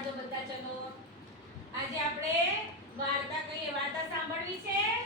પાડજો બધા ચલો આજે આપણે વાર્તા કહીએ. વાર્તા સાંભળવી છે?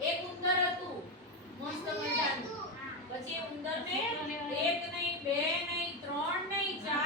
એક ઉંદર હતું. મસ્ત મજાનું. પછી ઉંદર ને એક નહીં બે નહીં ત્રણ નહીં ચાર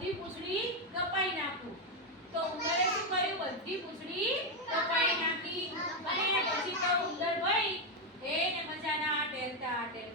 બધી પૂછડી કપાઈ નાખું. તો ઉમરે શું કર્યું? બધી પૂછડી